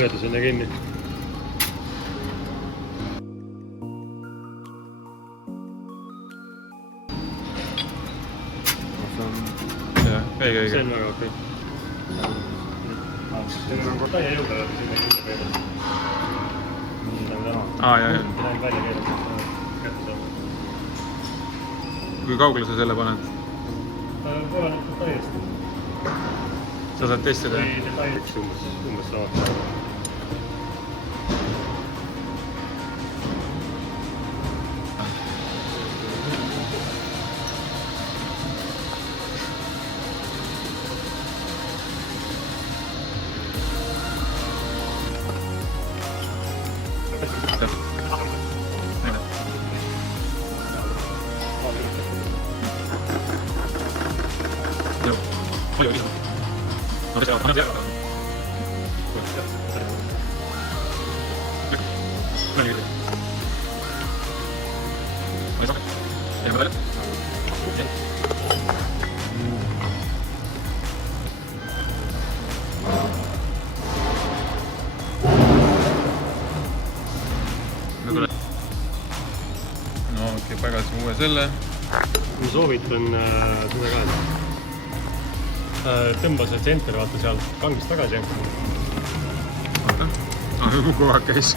Mööda sinna kinni. Õige. See on väga okei. Ta ei jõuda sinna kinni peale. Jah. Välja keerata, kätte saada. Kui kaugele sa selle paned? Oleneb täiesti. Sa saad testida? Või detailiks umbes sama. Okei, pagasime uue selle. Ma soovitan seda ka. Tõmba see tsenter, vaata seal kangist tagasi. Vaata. Kogu aeg käis.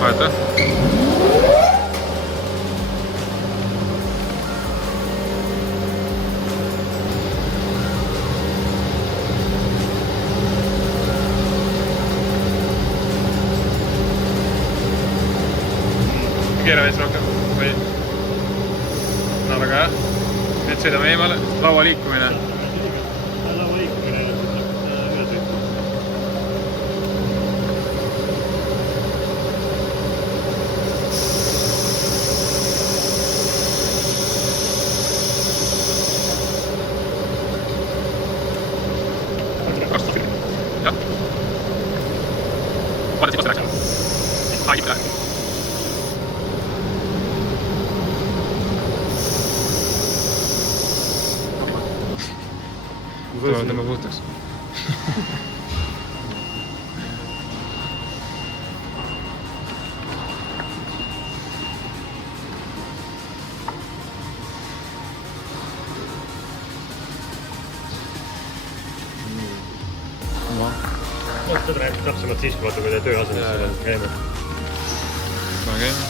Vaata. Keera veits rohkem või? No väga hea. Nüüd sõidame eemale. Laua liikumine. Laua liikumine üle sõitu. Jah. Vaata sipast läks. Kippi läheb. Tõmme puhtaks. Seda räägib täpsemalt siis, kui vaata, kui te tööasemesse käime. Ma käime.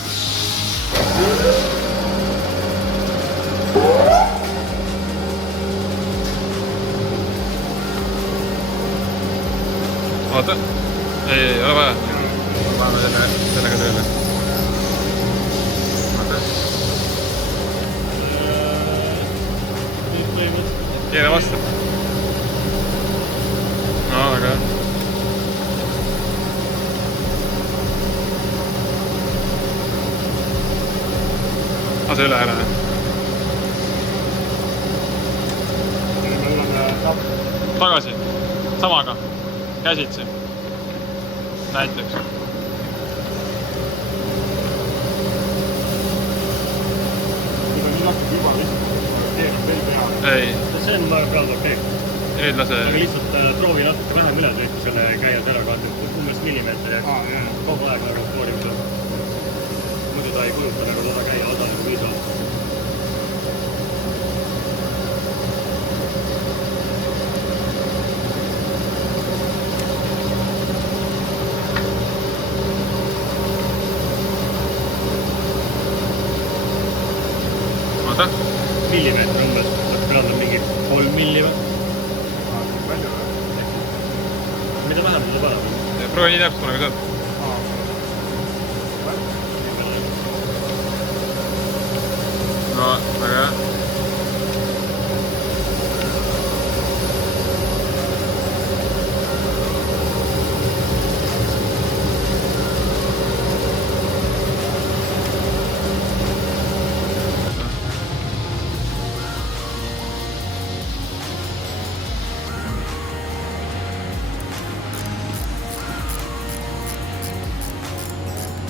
Vaata. Ei ole vaja. Paneme sellega tööle. Vaata. Keera vastu. No, väga hea. Ase üle ära. Tagasi. Samaga. Käsitsi. Näiteks. Ei. See on praegu okei. Nüüd lase... Aga lihtsalt proovi natuke vähem üle sõitu selle käiad ära kaotada umbes millimeetri kogu aeg nagu koorimisel. Muidu ta ei kujuta nagu seda käia osa nagu viisalt. Vaata. Millimeetri umbes. Peal on mingi 3 millimeetri. Mida vähem seda parem? Proovi nii täpselt nagu saad. No, väga hea.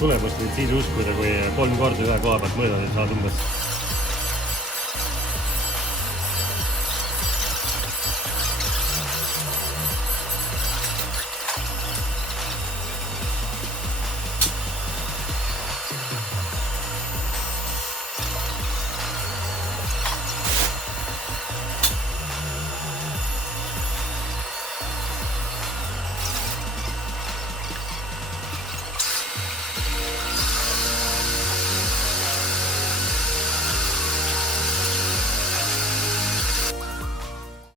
tulemust võid siis uskuda, kui 3 korda ühe koha pealt mõõdad, et saad umbes